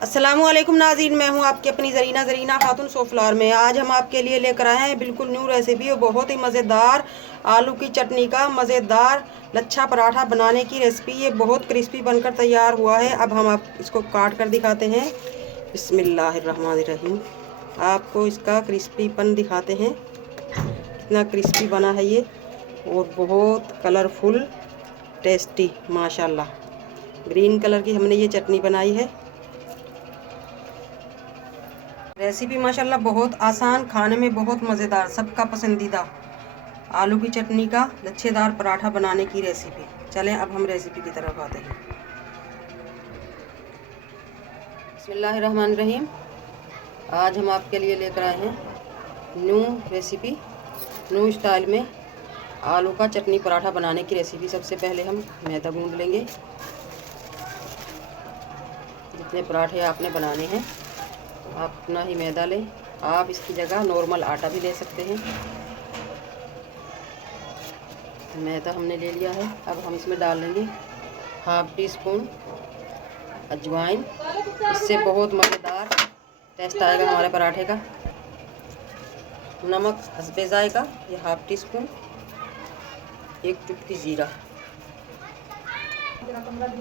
अस्सलामुअलैकुम नाज़रीन, मैं हूं आपकी अपनी ज़रीना खातून सोफ्लावर में। आज हम आपके लिए लेकर आए हैं बिल्कुल न्यू रेसिपी और बहुत ही मज़ेदार आलू की चटनी का मज़ेदार लच्छा पराठा बनाने की रेसिपी। ये बहुत क्रिस्पी बनकर तैयार हुआ है। अब हम आप इसको काट कर दिखाते हैं। बिस्मिल्लाहिर्रहमानिर्रहीम। आपको इसका क्रिस्पीपन दिखाते हैं, कितना क्रिस्पी बना है ये, और बहुत कलरफुल टेस्टी माशाल्लाह। ग्रीन कलर की हमने ये चटनी बनाई है। रेसिपी माशाल्लाह बहुत आसान, खाने में बहुत मज़ेदार, सबका पसंदीदा आलू की चटनी का लच्छेदार पराठा बनाने की रेसिपी। चलें अब हम रेसिपी की तरफ आते हैं। बिस्मिल्लाहिर्रहमानिर्रहीम। आज हम आपके लिए लेकर आए हैं न्यू रेसिपी, न्यू स्टाइल में आलू का चटनी पराठा बनाने की रेसिपी। सबसे पहले हम मैदा गूंद लेंगे। जितने पराठे आपने बनाने हैं आप उतना ही मैदा लें। आप इसकी जगह नॉर्मल आटा भी ले सकते हैं। मैदा हमने ले लिया है। अब हम इसमें डाल लेंगे हाफ टी स्पून अजवाइन। इससे बहुत मज़ेदार टेस्ट आएगा हमारे पराठे का। नमक हस्बे जायका, ये हाफ टी स्पून। एक चुटकी ज़ीरा।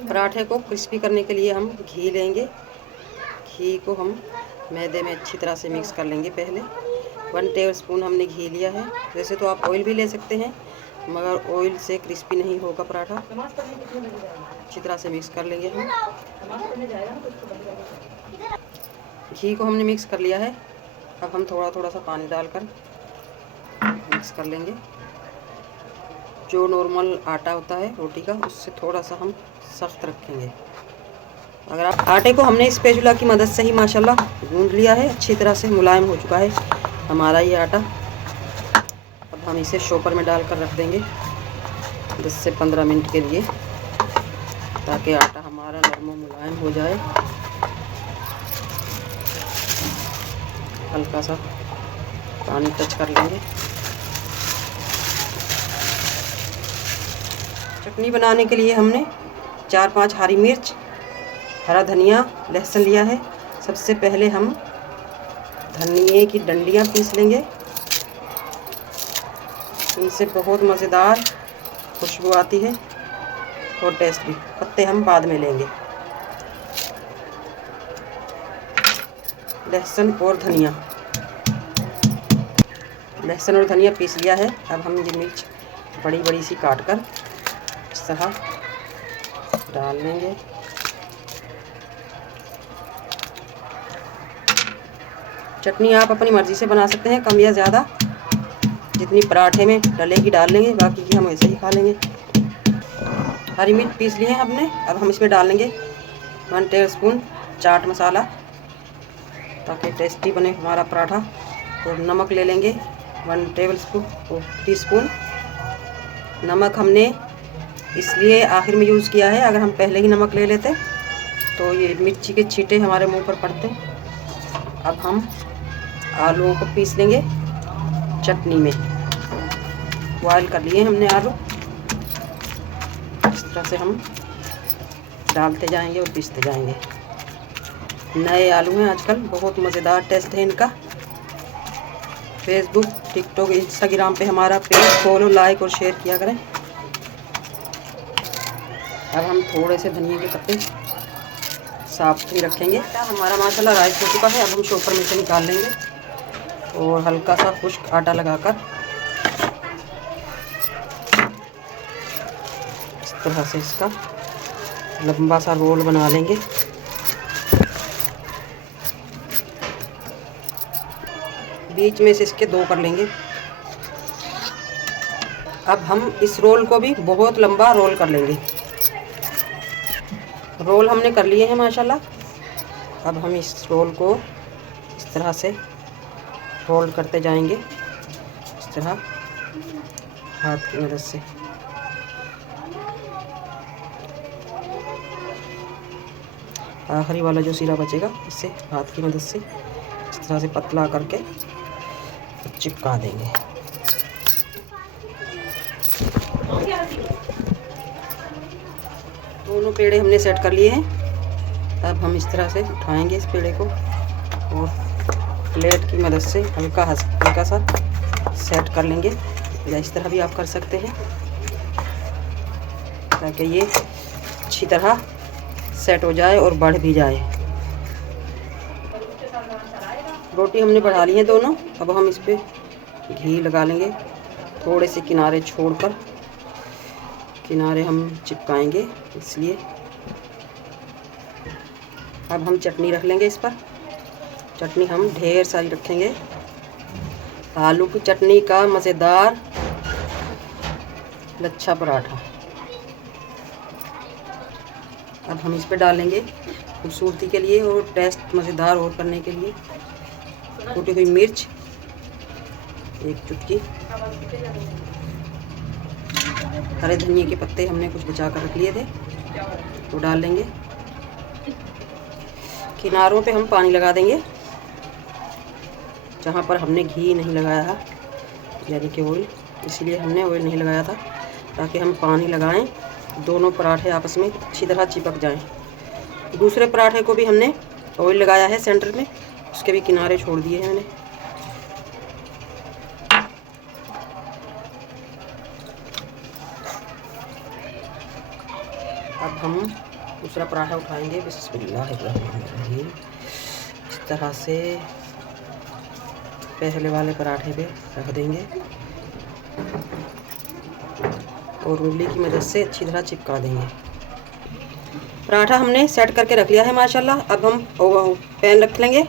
पराठे को क्रिस्पी करने के लिए हम घी लेंगे। घी को हम मैदे में अच्छी तरह से मिक्स कर लेंगे। पहले 1 टेबलस्पून हमने घी लिया है। वैसे तो आप ऑयल भी ले सकते हैं, मगर ऑयल से क्रिस्पी नहीं होगा पराठा। अच्छी तरह से मिक्स कर लेंगे हम। घी को हमने मिक्स कर लिया है। अब हम थोड़ा थोड़ा सा पानी डालकर मिक्स कर लेंगे। जो नॉर्मल आटा होता है रोटी का, उससे थोड़ा सा हम सख्त रखेंगे। अगर आप आटे को हमने स्पैचुला की मदद से ही माशाल्लाह गूंद लिया है, अच्छी तरह से मुलायम हो चुका है हमारा ये आटा। अब हम इसे शॉपर में डालकर रख देंगे 10 से 15 मिनट के लिए, ताकि आटा हमारा नरम मुलायम हो जाए। हल्का सा पानी टच कर लेंगे। चटनी बनाने के लिए हमने 4-5 हरी मिर्च, हरा धनिया, लहसुन लिया है। सबसे पहले हम धनिए की डंडियाँ पीस लेंगे। इनसे बहुत मज़ेदार खुशबू आती है और टेस्ट भी। पत्ते हम बाद में लेंगे। लहसुन और धनिया, लहसुन और धनिया पीस लिया है। अब हम ये मिर्च बड़ी बड़ी सी काट कर इस तरह डाल लेंगे। चटनी आप अपनी मर्ज़ी से बना सकते हैं, कम या ज़्यादा। जितनी पराठे में डलेगी डाल लेंगे, बाकी की हम ऐसे ही खा लेंगे। हरी मिर्च पीस लिए हैं हमने। अब हम इसमें डाल लेंगे 1 टेबलस्पून चाट मसाला, ताकि टेस्टी बने हमारा पराठा। और नमक ले लेंगे 1 टीस्पून। नमक हमने इसलिए आखिर में यूज़ किया है, अगर हम पहले ही नमक ले लेते तो ये मिर्ची के छींटे हमारे मुंह पर पड़ते। अब हम आलूओं को पीस लेंगे चटनी में। बॉयल कर लिए हमने आलू। इस तरह से हम डालते जाएंगे और पीसते जाएंगे। नए आलू हैं आजकल, बहुत मज़ेदार टेस्ट है इनका। फेसबुक, टिकटॉक, इंस्टाग्राम पे हमारा पेज फॉलो, लाइक और शेयर किया करें। अब हम थोड़े से धनिया के पत्ते साफ ही रखेंगे। हमारा माशाल्लाह राइस हो चुका है। अब हम शॉपर में से निकाल लेंगे और हल्का सा खुश्क आटा लगाकर इस तरह से इसका लंबा सा रोल बना लेंगे। बीच में से इसके 2 कर लेंगे। अब हम इस रोल को भी बहुत लंबा रोल कर लेंगे। रोल हमने कर लिए हैं माशाल्लाह। अब हम इस रोल को इस तरह से रोल करते जाएंगे, इस तरह हाथ की मदद से। आखिरी वाला जो सिरा बचेगा, इससे हाथ की मदद से इस तरह से पतला करके चिपका देंगे। दोनों पेड़े हमने सेट कर लिए हैं। अब हम इस तरह से उठाएंगे इस पेड़े को और प्लेट की मदद से हल्का सा सेट कर लेंगे, या इस तरह भी आप कर सकते हैं ताकि ये अच्छी तरह सेट हो जाए और बढ़ भी जाए। रोटी हमने बढ़ा ली है दोनों। अब हम इस पे घी लगा लेंगे, थोड़े से किनारे छोड़कर, किनारे हम चिपकाएंगे इसलिए। अब हम चटनी रख लेंगे इस पर। चटनी हम ढेर सारी रखेंगे। आलू की चटनी का मज़ेदार लच्छा पराठा। अब हम इस पे डालेंगे खूबसूरती के लिए और टेस्ट मज़ेदार और करने के लिए कुटी हुई मिर्च, एक चुटकी, हरे धनिए के पत्ते हमने कुछ बचा कर रख लिए थे तो डाल लेंगे। किनारों पे हम पानी लगा देंगे जहाँ पर हमने घी नहीं लगाया है, यानी कि ऑयल, इसलिए हमने ऑयल नहीं लगाया था ताकि हम पानी लगाएं दोनों पराठे आपस में अच्छी तरह चिपक जाएं। दूसरे पराठे को भी हमने ऑयल लगाया है सेंटर में, उसके भी किनारे छोड़ दिए हैं मैंने। अब हम दूसरा पराठा उठाएंगे, बिस्मिल्लाहिर्रहमानिर्रहीम। इस तरह से पहले वाले पराठे पे रख देंगे और उंगली की मदद से अच्छी तरह चिपका देंगे। पराठा हमने सेट करके रख लिया है माशाल्लाह। अब हम पैन रख लेंगे,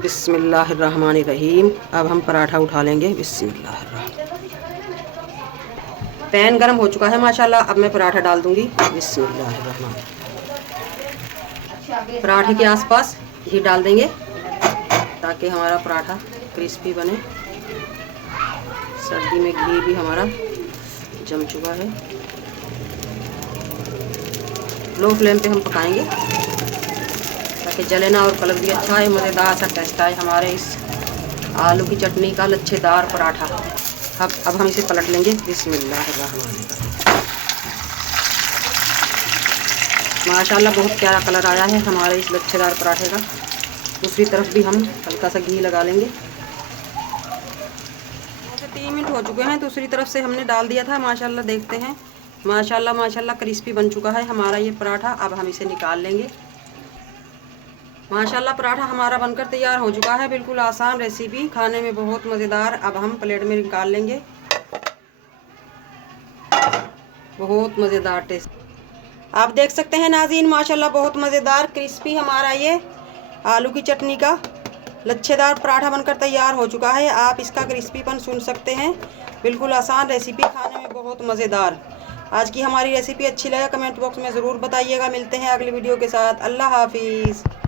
बिस्मिल्लाहिर्रहमानिर्रहीम। अब हम पराठा उठा लेंगे, बिस्मिल्लाहिर्रहमानिर्रहीम। पैन गरम हो चुका है माशाल्लाह। अब मैं पराठा डाल दूंगी, बिस्मिल्लाहिर्रहमानिर्रहीम। पराठे के आसपास घी डाल देंगे ताकि हमारा पराठा क्रिस्पी बने। सर्दी में घी भी हमारा जम चुका है। लो फ्लेम पे हम पकाएंगे ताकि जले ना और कलर भी अच्छा है, मज़ेदार सा टेस्ट आए हमारे इस आलू की चटनी का लच्छेदार पराठा। अब हम इसे पलट लेंगे, बिस्मिल्लाहिर्रहमानिर्रहीम। माशाल्लाह बहुत प्यारा कलर आया है हमारे इस लच्छेदार पराठे का। दूसरी तरफ भी हम हल्का सा घी लगा लेंगे। 3 मिनट हो चुके हैं, दूसरी तरफ से हमने डाल दिया था। माशाल्लाह देखते हैं, माशाल्लाह क्रिस्पी बन चुका है हमारा ये पराठा। अब हम इसे निकाल लेंगे। माशाल्लाह पराठा हमारा बनकर तैयार हो चुका है। बिल्कुल आसान रेसिपी, खाने में बहुत मज़ेदार। अब हम प्लेट में निकाल लेंगे। बहुत मज़ेदार टेस्ट आप देख सकते हैं नाज़रीन, माशाल्लाह बहुत मज़ेदार क्रिस्पी हमारा ये आलू की चटनी का लच्छेदार पराठा बनकर तैयार हो चुका है। आप इसका क्रिस्पीपन सुन सकते हैं। बिल्कुल आसान रेसिपी, खाने में बहुत मज़ेदार। आज की हमारी रेसिपी अच्छी लगे कमेंट बॉक्स में ज़रूर बताइएगा। मिलते हैं अगली वीडियो के साथ। अल्लाह हाफिज़।